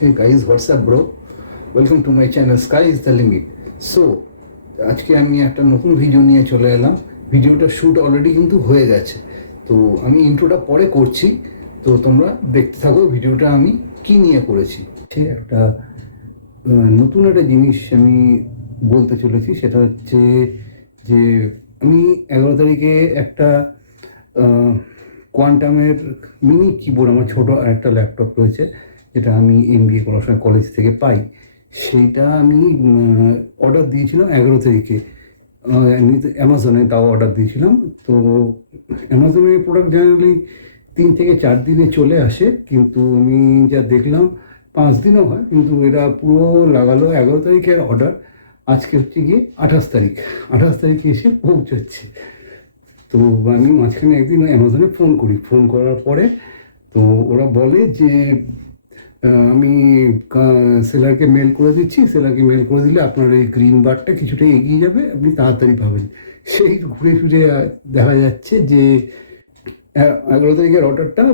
Hey guys, what's up bro? Welcome to my channel Sky is the limit. So, আজকে আমি একটা নতুন video নিয়ে চলে এলাম। ভিডিওটা শ্যুট অলরেডি কিন্তু হয়ে গেছে। তো আমি ইন্ট্রোটা পরে করছি। তো তোমরা দেখতে থাকো ভিডিওটা আমি কি নিয়ে করেছি। সে একটা নতুন একটা জিনিস আমি বলতে চলেছি। সেটা হচ্ছে যে আমি এগারো তারিখে একটা কোয়ান্টামের মিনি কিবোর্ড আমার ছোট একটা ল্যাপটপ রয়েছে। যেটা আমি এম বি এ করার সময় কলেজ থেকে পাই, সেইটা আমি অর্ডার দিয়েছিলাম এগারো তারিখে। অ্যামাজনে তাও অর্ডার দিয়েছিলাম। তো অ্যামাজনের প্রোডাক্ট জেনারেলি তিন থেকে চার দিনে চলে আসে, কিন্তু আমি যা দেখলাম, পাঁচ দিনও হয়, কিন্তু এরা পুরো লাগালো এগারো তারিখের অর্ডার আজকে হচ্ছে গিয়ে আঠাশ তারিখ। আঠাশ তারিখে এসে পৌঁছচ্ছে। তো আমি মাঝখানে একদিন অ্যামাজনে ফোন করি। ফোন করার পরে তো ওরা বলে যে আমি সেলারকে মেল করে দিচ্ছি। সেলারকে মেল করে দিলে আপনার এই গ্রিন বারটা কিছুটা এগিয়ে যাবে, আপনি তাড়াতাড়ি পাবেন। সেই ঘুরে ফিরে দেখা যাচ্ছে যে এগারো তারিখের অর্ডারটা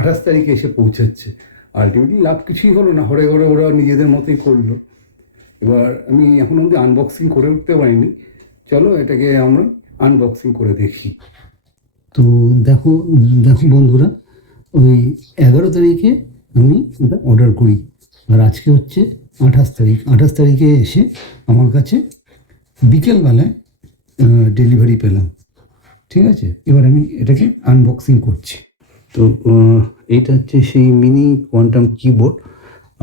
আঠাশ তারিখে এসে পৌঁছাচ্ছে। আলটিমেটলি লাভ কিছুই হলো না, হরে ঘরে ওরা নিজেদের মতোই করল। এবার আমি এখন অবধি আনবক্সিং করে উঠতে পারিনি। চলো এটাকে আমরা আনবক্সিং করে দেখি। তো দেখো দেখো বন্ধুরা, ওই এগারো তারিখে আমি এটা অর্ডার করি। আর আজকে হচ্ছে আঠাশ তারিখ। আঠাশ তারিখে এসে আমার কাছে বিকেলবেলায় ডেলিভারি পেলাম। ঠিক আছে? এবার আমি এটাকে আনবক্সিং করছি। তো এইটা হচ্ছে সেই মিনি কোয়ান্টাম কিবোর্ড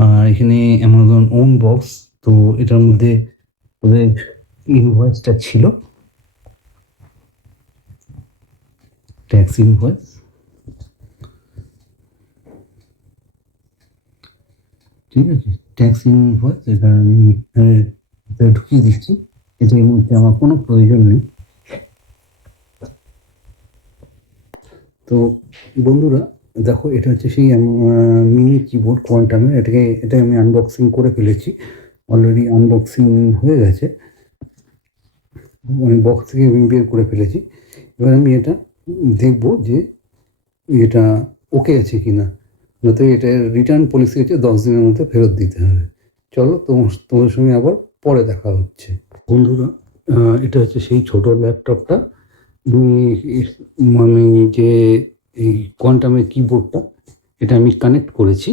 আর এখানে অ্যামাজন ওন বক্স তো, এটার মধ্যে ওদের ইনভয়েসটা ছিল। ট্যাক্স ইনভয়েস ঠিক আছে? ট্যাক্স ইনভয়েস এটা আমি ঢুকিয়ে দিচ্ছি। এটা এই মুহূর্তে আমার কোনো প্রয়োজন নেই। তো বন্ধুরা, দেখো, এটা হচ্ছে সেই মিনি কিবোর্ড কোয়ান্টামের এটাকে, এটা আমি আনবক্সিং করে ফেলেছি। অলরেডি আনবক্সিং হয়ে গেছে। আমি বক্স থেকে আমি বের করে ফেলেছি। এবার আমি এটা দেখব যে এটা ওকে আছে কি না নয়তো এটা রিটার্ন পলিসি হচ্ছে দশ দিনের মধ্যে ফেরত দিতে হবে। চলো তোমার তোমাদের সঙ্গে আবার পরে দেখা হচ্ছে। বন্ধুরা এটা হচ্ছে সেই ছোট ল্যাপটপটা। আমি আমি যে এই কোয়ান্টামের কিবোর্ডটা এটা আমি কানেক্ট করেছি।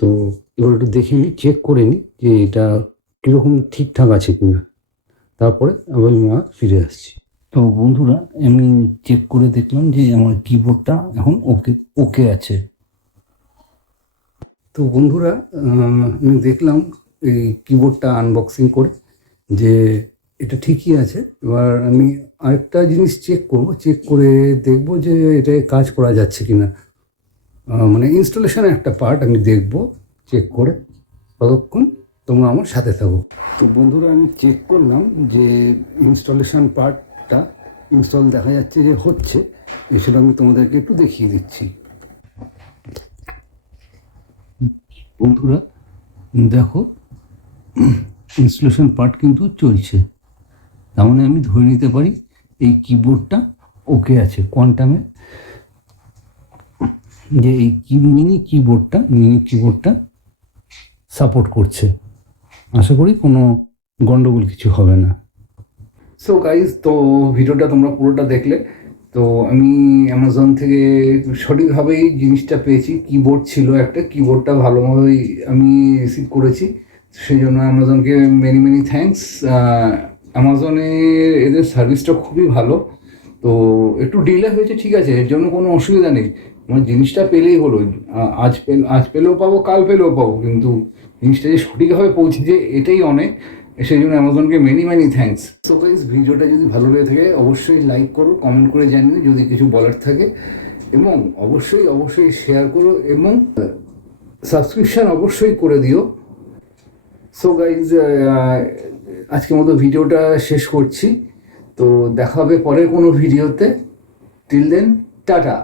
তো এবার একটু দেখে নিই চেক করে নিই যে এটা কীরকম ঠিকঠাক আছে কিনা। তারপরে আবার আমি আবার ফিরে আসছি। তো বন্ধুরা আমি চেক করে দেখলাম যে আমার কিবোর্ডটা এখন ওকে ওকে আছে। তো বন্ধুরা আমি দেখলাম এই কিবোর্ডটা আনবক্সিং করে যে এটা ঠিকই আছে। এবার আমি আরেকটা জিনিস চেক করব চেক করে দেখব যে এটা কাজ করা যাচ্ছে কি না মানে ইনস্টলেশনের একটা পার্ট আমি দেখব চেক করে ততক্ষণ তোমরা আমার সাথে থাকো। তো বন্ধুরা, আমি চেক করলাম যে ইনস্টলেশন পার্টটা ইনস্টল দেখা যাচ্ছে যে হচ্ছে, এসব আমি তোমাদেরকে একটু দেখিয়ে দিচ্ছি। বন্ধুরা, দেখো, ইনস্টলেশন পার্ট কিন্তু চলছে। তার মানে আমি ধরে নিতে পারি এই কিবোর্ডটা ওকে আছে কোয়ান্টামে যে এই কি মিনি কিবোর্ডটা মিনি কিবোর্ডটা সাপোর্ট করছে। আশা করি কোনো গন্ডগোল কিছু হবে না। সো গাইজ তো ভিডিওটা তোমরা পুরোটা দেখলে। তো আমি অ্যামাজন থেকে সঠিকভাবেই জিনিসটা পেয়েছি। কিবোর্ড ছিল একটা কিবোর্ডটা ভালোভাবেই আমি রিসিভ করেছি। সেই জন্য অ্যামাজনকে মেনি মেনি থ্যাঙ্কস অ্যামাজনে এদের সার্ভিসটা খুবই ভালো। তো একটু ডিলে হয়েছে, ঠিক আছে, এর জন্য কোনো অসুবিধা নেই। আমার জিনিসটা পেলেই হলো। আজ পেল, আজ পেলেও পাবো, কাল পেলেও পাবো। কিন্তু জিনিসটা যে সঠিকভাবে পৌঁছেছে, এটাই অনেক। সেই জন্য অ্যামাজনকে মেনি মেনি থ্যাঙ্কস তো গাইজ ভিডিওটা যদি ভালো লেগে থাকে, অবশ্যই লাইক করো কমেন্ট করে জানিয়ে যদি কিছু বলার থাকে, এবং অবশ্যই অবশ্যই শেয়ার করো, এবং সাবস্ক্রিপশন অবশ্যই করে দিও। সো গাইজ আজকের মতো ভিডিওটা শেষ করছি। তো দেখা হবে পরের কোনো ভিডিওতে। Till then tata.